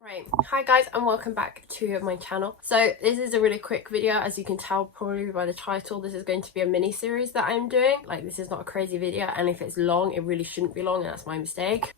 Right, hi guys and welcome back to my channel. So this is a really quick video. As you can tell probably by the title, this is going to be a mini series that I'm doing. Like, this is not a crazy video, and if it's long it really shouldn't be long, and that's my mistake.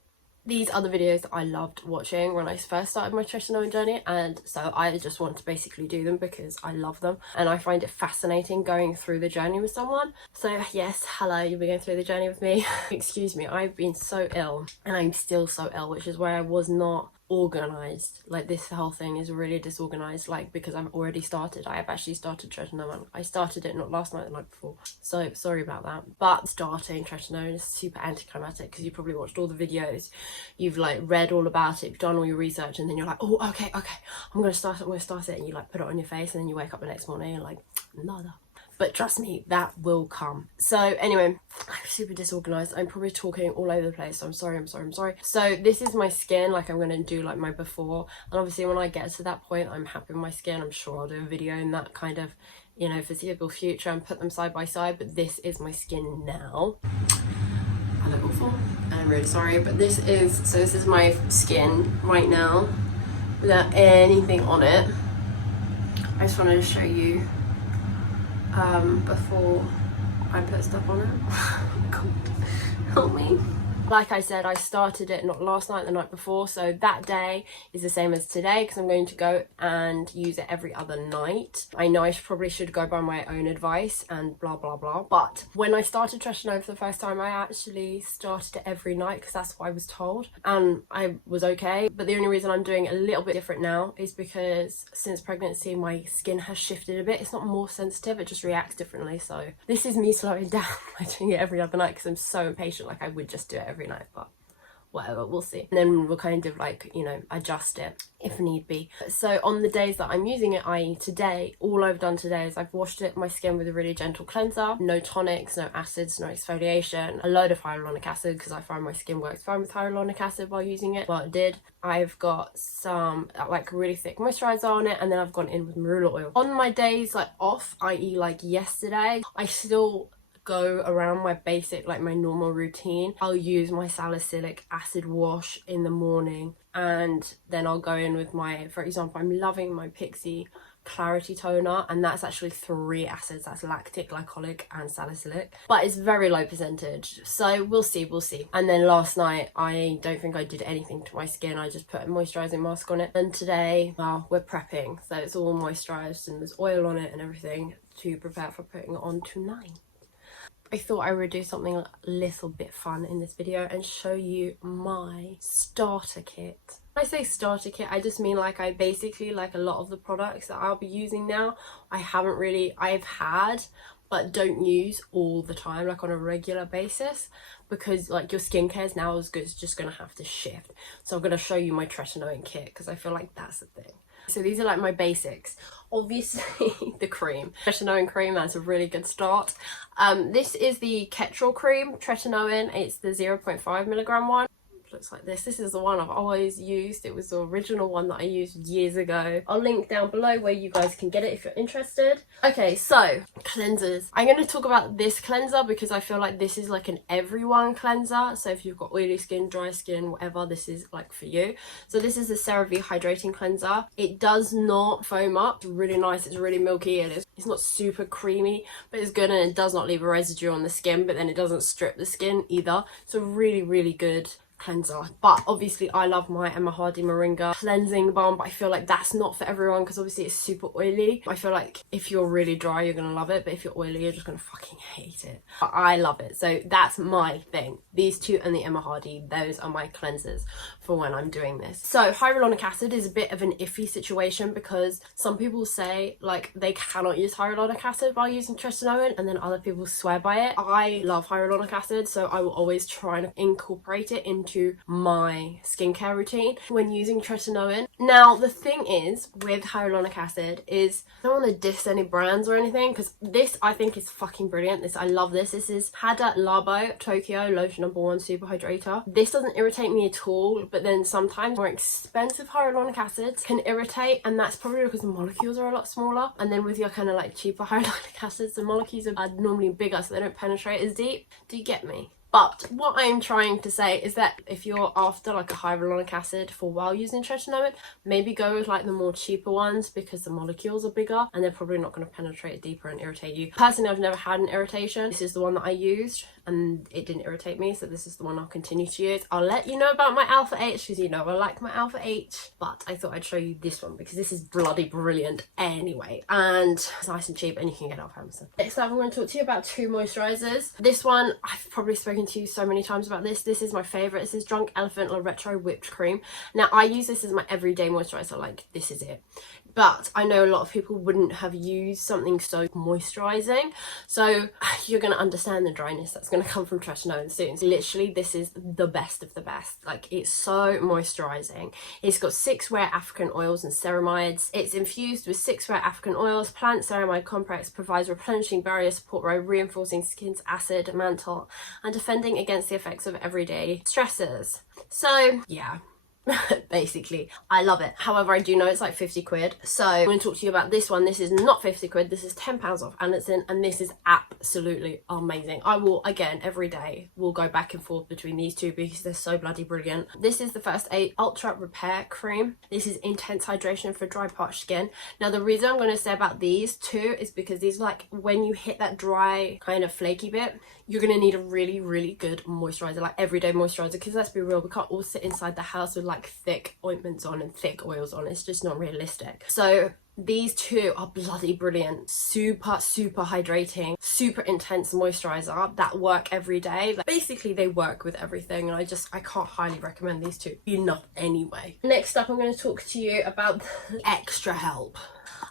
These are the videos that I loved watching when I first started my Tretinoin journey, and so I just want to basically do them because I love them and I find it fascinating going through the journey with someone. So yes, hello, you'll be going through the journey with me. Excuse me, I've been so ill and I'm still so ill, which is where I was not organized. Like, this whole thing is really disorganized, like, because I've already started. I have actually started Tretinoin. I started it not last night, the night before, so sorry about that. But starting Tretinoin is super anticlimactic because you probably watched all the videos, you've like read all about it, you've done all your research, and then you're like, oh, okay, I'm gonna start it, and you like put it on your face, and then you wake up the next morning and like, nada. But trust me, that will come. So anyway, I'm super disorganized. I'm probably talking all over the place, so I'm sorry. So this is my skin. Like, I'm gonna do like my before, and obviously when I get to that point, I'm happy with my skin. I'm sure I'll do a video in that kind of, you know, foreseeable future and put them side by side. But this is my skin now. I look awful, and I'm really sorry, but this is my skin right now without anything on it. I just wanted to show you before I put stuff on it. God, help me. Like I said, I started it not last night, the night before, so that day is the same as today because I'm going to go and use it every other night. I know I probably should go by my own advice and blah blah blah, but when I started Tretinoin for the first time, I actually started it every night because that's what I was told, and I was okay. But the only reason I'm doing it a little bit different now is because since pregnancy my skin has shifted a bit. It's not more sensitive, it just reacts differently. So this is me slowing down by doing it every other night because I'm so impatient. Like, I would just do it every night, but whatever, we'll see. And then we'll kind of like, you know, adjust it if need be. So on the days that I'm using it, i.e. today, all I've done today is I've washed my skin with a really gentle cleanser. No tonics, no acids, no exfoliation, a load of hyaluronic acid because I find my skin works fine with hyaluronic acid while using it. Well, it did. I've got some like really thick moisturiser on it, and then I've gone in with Marula oil. On my days like off, i.e. like yesterday, I still go around my basic, like my normal routine. I'll use my salicylic acid wash in the morning, and then I'll go in with my, for example, I'm loving my Pixie clarity toner, and that's actually 3 acids. That's lactic, glycolic and salicylic, but it's very low percentage, so we'll see. And then last night I don't think I did anything to my skin. I just put a moisturizing mask on it, and today, well, we're prepping, so it's all moisturized and there's oil on it and everything to prepare for putting it on tonight. I thought I would do something a little bit fun in this video and show you my starter kit. When I say starter kit, I just mean like I basically, like a lot of the products that I'll be using now, I've had but don't use all the time, like on a regular basis, because like your skincare is now as good as just gonna have to shift. So I'm gonna show you my Tretinoin kit because I feel like that's the thing. So these are like my basics. Obviously the cream, Tretinoin cream, that's a really good start. This is the Ketrel cream, Tretinoin. It's the 0.5 milligram one. Looks like this. This is the one I've always used. It was the original one that I used years ago. I'll link down below where you guys can get it if you're interested. Okay, so cleansers. I'm going to talk about this cleanser because I feel like this is like an everyone cleanser. So if you've got oily skin, dry skin, whatever, this is like for you. So this is the Cerave Hydrating Cleanser. It does not foam up. It's really nice. It's really milky, and it's not super creamy, but it's good, and it does not leave a residue on the skin, but then it doesn't strip the skin either. So really good cleanser. But obviously I love my Emma Hardy Moringa cleansing balm, but I feel like that's not for everyone because obviously it's super oily. I feel like if you're really dry you're gonna love it, but if you're oily you're just gonna fucking hate it. But I love it, so that's my thing. These two and the Emma Hardy, those are my cleansers for when I'm doing this. So hyaluronic acid is a bit of an iffy situation because some people say like they cannot use hyaluronic acid while using Tretinoin, and then other people swear by it. I love hyaluronic acid, so I will always try and incorporate it into my skincare routine when using Tretinoin. Now the thing is with hyaluronic acid is, I don't want to diss any brands or anything because this I think is fucking brilliant. I love this. This is Hada Labo Tokyo Lotion #1 Super Hydrator. This doesn't irritate me at all, but then sometimes more expensive hyaluronic acids can irritate, and that's probably because the molecules are a lot smaller, and then with your kind of like cheaper hyaluronic acids, the molecules are normally bigger so they don't penetrate as deep. Do you get me? But what I'm trying to say is that if you're after like a hyaluronic acid for while using tretinoin, maybe go with like the more cheaper ones because the molecules are bigger and they're probably not going to penetrate deeper and irritate you. Personally, I've never had an irritation. This is the one that I used and it didn't irritate me, so this is the one I'll continue to use. I'll let you know about my Alpha H because you know I like my Alpha H, but I thought I'd show you this one because this is bloody brilliant anyway, and it's nice and cheap and you can get it off Amazon. Next up, I'm going to talk to you about two moisturisers. This one, I've probably spoken to you so many times about this. This is my favourite. This is Drunk Elephant La Retro Whipped Cream. Now, I use this as my everyday moisturiser, like this is it. But I know a lot of people wouldn't have used something so moisturising, so you're going to understand the dryness that's going to come from tretinoin soon. Literally, this is the best of the best. Like, it's so moisturising. It's got 6 rare African oils and ceramides. It's infused with 6 rare African oils. Plant ceramide complex provides replenishing barrier support by reinforcing skin's acid mantle and defending against the effects of everyday stressors. So yeah, basically I love it. However, I do know it's like 50 quid, so I'm going to talk to you about this one. This is not 50 quid, this is £10 off, and this is absolutely amazing. I will, again, every day will go back and forth between these two because they're so bloody brilliant. This is the First Aid Ultra Repair Cream. This is intense hydration for dry, parched skin. Now, the reason I'm going to say about these two is because these, like, when you hit that dry kind of flaky bit, you're going to need a really, really good moisturizer, like everyday moisturizer, because let's be real, we can't all sit inside the house with like thick ointments on and thick oils on. It's just not realistic. So these two are bloody brilliant. Super, super hydrating, super intense moisturizer that work every day. Like, basically, they work with everything, and I can't highly recommend these two enough anyway. Next up, I'm going to talk to you about extra help.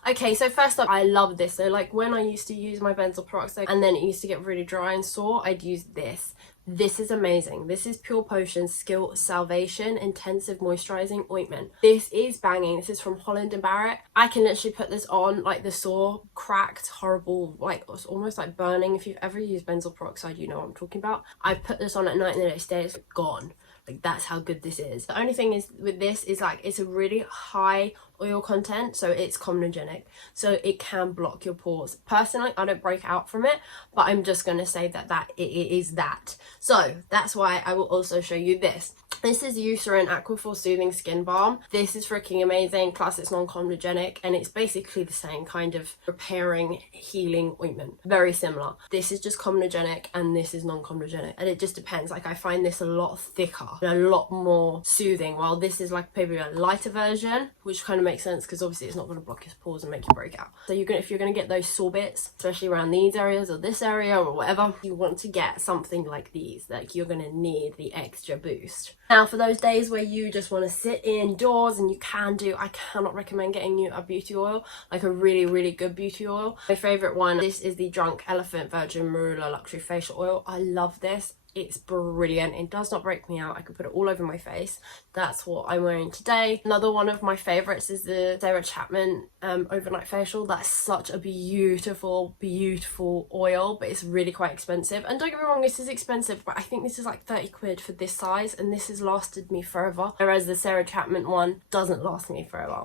Okay, so first up, I love this. So like when I used to use my benzoyl peroxide and then it used to get really dry and sore, I'd use this. This is amazing. This is Pure Potion's Skill Salvation Intensive Moisturizing Ointment. This is banging. This is from Holland & Barrett. I can literally put this on like the sore, cracked, horrible, like it's almost like burning. If you've ever used benzoyl peroxide, you know what I'm talking about. I put this on at night and the next day it's gone. Like, that's how good this is. The only thing is with this is like it's a really high oil content, so it's comedogenic, so it can block your pores. Personally, I don't break out from it, but I'm just going to say that it is that. So that's why I will also show you this. This is Eucerin Aquafor Soothing Skin Balm. This is freaking amazing, plus it's non-comedogenic, and it's basically the same kind of repairing, healing ointment. Very similar. This is just comedogenic and this is non-comedogenic, and it just depends. Like, I find this a lot thicker and a lot more soothing, while this is like maybe a lighter version, which kind of makes sense because obviously it's not going to block your pores and make you break out. So if you're going to get those sore bits, especially around these areas or this area or whatever, you want to get something like these. Like, you're going to need the extra boost. Now, for those days where you just want to sit indoors, and you can do, I cannot recommend getting you a beauty oil, like a really, really good beauty oil. My favourite one, this is the Drunk Elephant Virgin Marula Luxury Facial Oil. I love this. It's brilliant. It does not break me out. I can put it all over my face. That's what I'm wearing today. Another one of my favorites is the Sarah Chapman overnight facial. That's such a beautiful, beautiful oil, but it's really quite expensive. And don't get me wrong, this is expensive, but I think this is like 30 quid for this size, and this has lasted me forever, whereas the Sarah Chapman one doesn't last me forever.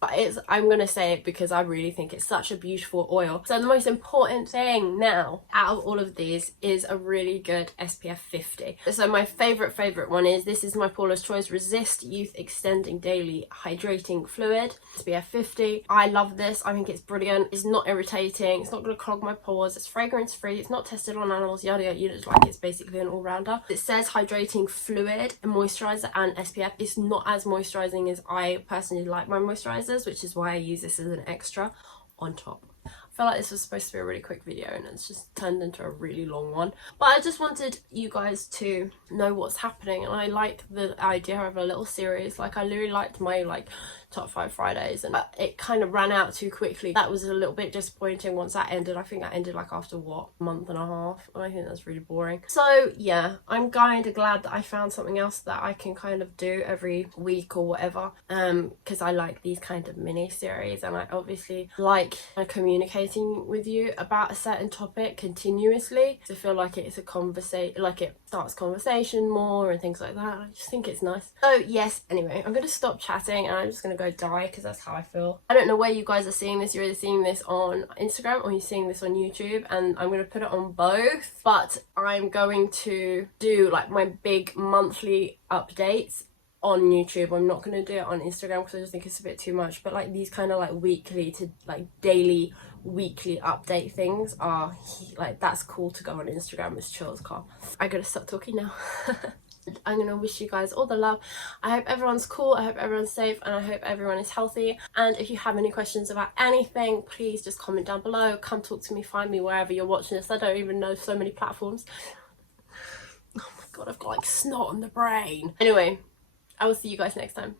But I'm gonna say it because I really think it's such a beautiful oil. So the most important thing now out of all of these is a really good SPF 50. So my favorite one is, this is my Paula's Choice Resist Youth Extending Daily Hydrating Fluid SPF 50. I love this. I think it's brilliant. It's not irritating, it's not going to clog my pores, it's fragrance free, it's not tested on animals, yada yada. You just like, it's basically an all-rounder. It says hydrating fluid, moisturizer and SPF. It's not as moisturizing as I personally like my moisturizers, which is why I use this as an extra on top. I feel like this was supposed to be a really quick video and it's just turned into a really long one, but I just wanted you guys to know what's happening, and I like the idea of a little series. Like, I really liked my like top 5 Fridays, and it kind of ran out too quickly. That was a little bit disappointing once that ended. I think that ended like after what, a month and a half, and I think that's really boring. So yeah, I'm kind of glad that I found something else that I can kind of do every week or whatever, because I like these kind of mini series, and I obviously like communicating conversating with you about a certain topic continuously. I feel like it's a conversation, like it starts conversation more and things like that. I just think it's nice. So yes, anyway, I'm gonna stop chatting and I'm just gonna go die because that's how I feel. I don't know where you guys are seeing this. You're either seeing this on Instagram or you're seeing this on YouTube, and I'm gonna put it on both, but I'm going to do like my big monthly updates on YouTube. I'm not going to do it on Instagram because I just think it's a bit too much, but like these kind of like weekly to like daily weekly update things are like, that's cool to go on Instagram. It's chill, it's calm. I gotta stop talking now. I'm gonna wish you guys all the love. I hope everyone's cool, I hope everyone's safe, and I hope everyone is healthy. And if you have any questions about anything, please just comment down below. Come talk to me, find me wherever you're watching this. I don't even know so many platforms. Oh my god, I've got like snot on the brain. Anyway, I will see you guys next time.